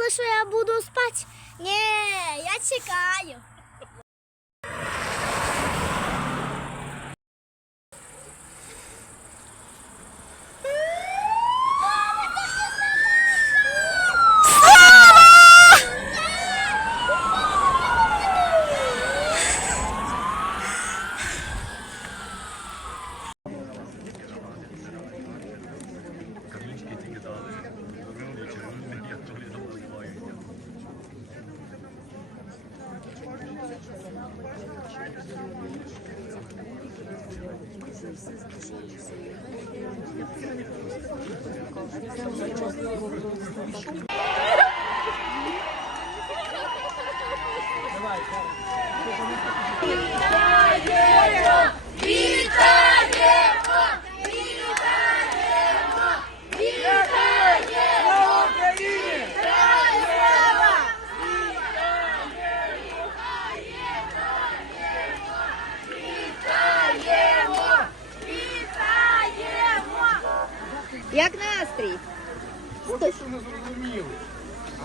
думали, що я буду спати? Ні, я чекаю.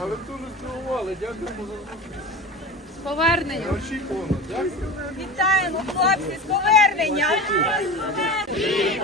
Але дуже здивували. Дякуємо за зустріч. Повернення. Очікувано. Дякую. Вітаємо, хлопці, з повернення. Кринки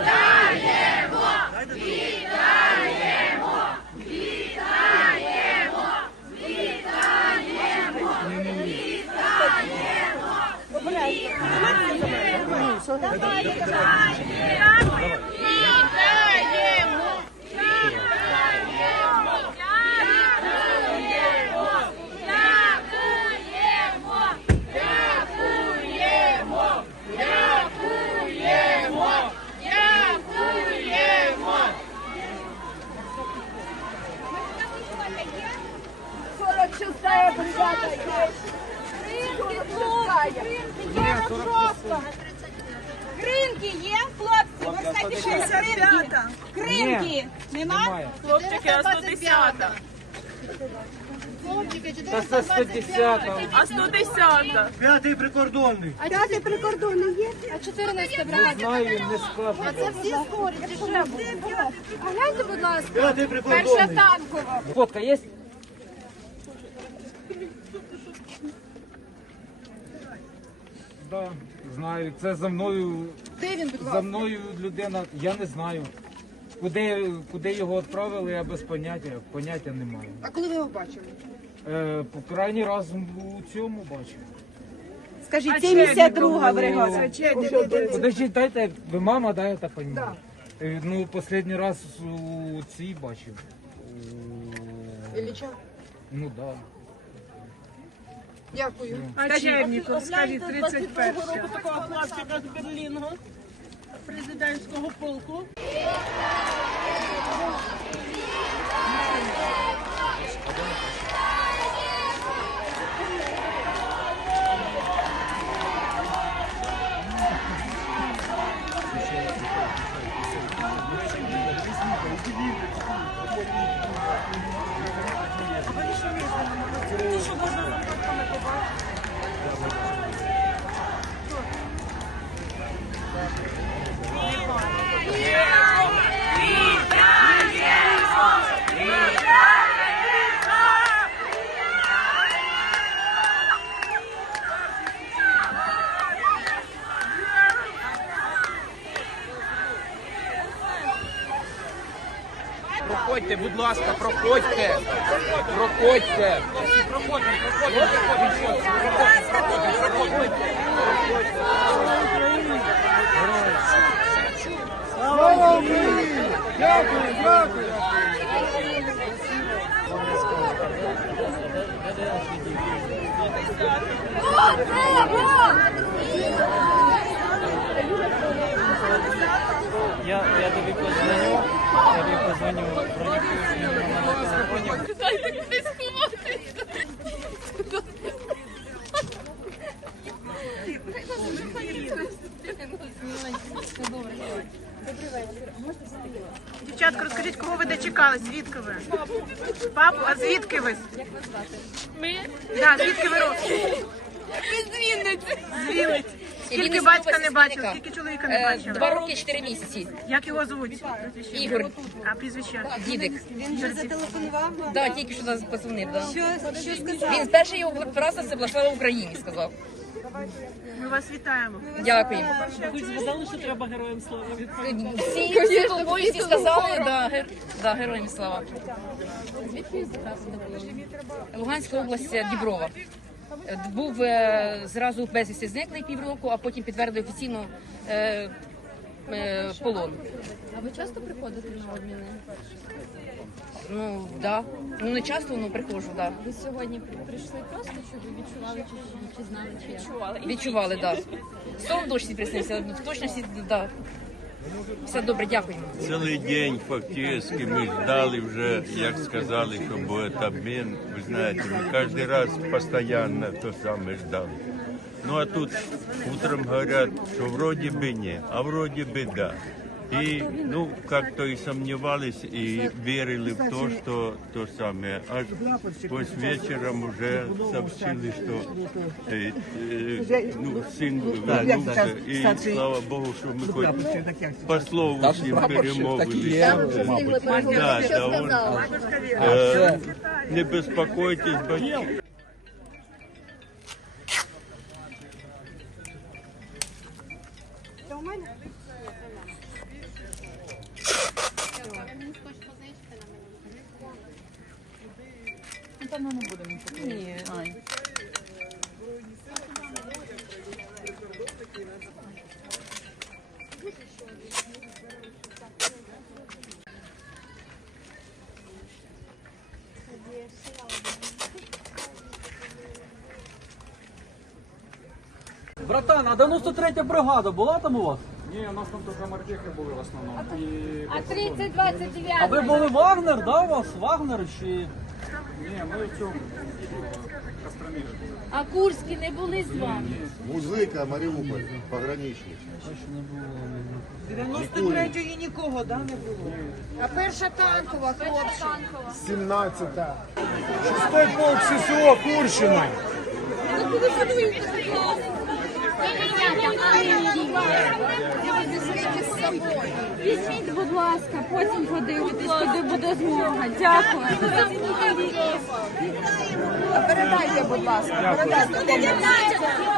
є, хлопці? Ви знаєте, що це кринки? Кринки нема? Хлопчики, а 110 Та це 110 а 110 П'ятий прикордонний. А п'ятий прикордонний є? А 14 бригада? Знаю, не скажу. Це всі скорі? А гляньте, будь ласка, П'ятий перша прикордонний. танкова. Фотка є? Да, знаю. Це за мною. Де він, будь За мною людина. Я не знаю. Куди, куди його відправили, я без поняття. Поняття не маю. А коли ви його бачили? Е, по крайній раз у цьому бачив. Скажіть, 72 бригада. Подождіть, дайте, ви мама, да, я так розумію? Е, Ну, останній раз у цій бачив. У- Ілліча? Ну так. Да. Дякую. Начальнику, скажіть, 31 року такого хлопчика з Берлінгу, президентського полку. Проходьте, будь ласка, проходьте. Проходьте. Слава Україні! Дякую, дякую. Я, я тобі позвоню, я позвоню. Дівчатка, розкажіть, кого ви дочекали? Звідки ви? Папу, а звідки ви? звати? Ми? Да, звідки ви родом? З Вінниці. Скільки батька не бачив, скільки чоловіка не Е, бачив? Два роки, чотири місяці. Як його звуть? Ігор, А прізвище? дідик. Він вже зателефонував вам? Да, тільки що зараз позвонив. Да. Що, що сказав? Він перший його фраза це слава Україні, сказав. Ми вас вітаємо. Дякую. Ви згадали, що треба героям слава відповідати? Всі, всі всі сказали, да, гер, да, героям слава. Луганська область Діброва. Був е, зразу безвісти зниклий півроку, а потім підтвердив офіційно е, е, полон. А ви часто приходите на обміни? Ну, да. Ну не часто, але приходжу, да. Ви сьогодні прийшли просто, чи ви відчували, чи, чи, чи знали, чи як? Відчували, да. Сон точно приснився, в точності, да. Все добре, дякую. Цілий день фактично ми ждали вже, як сказали, що буде обмін. Ви знаєте, ми кожен раз постійно то саме ждали. Ну а тут утром говорять, що вроді би ні, а вроді би да. И, ну, как-то и сомневались, и верили в то, что то самое. Аж пусть вечером уже сообщили, что э, э, ну, сын вернулся. И слава Богу, что мы хоть по слову с ним перемовились. Да, да, он, э, не беспокойтесь, батьки. Братан, а 93 бригада була там у вас? Ні, у нас там тільки морпехи були в основному. І... А 3029. А ви були Вагнер, да, у вас? Вагнер чи... Ні, ми в цьому Костромірі. А Курські не були з вами? Музика, Маріуполь, пограничник. 93-ї нікого, да, не було? А перша танкова, хлопці. 17-та. Шестой полк ССО Курщина. Візьміть, будь ласка, потім подивитись, коли буде змога. Дякую. Передайте, будь ласка. Передайте. Дякую.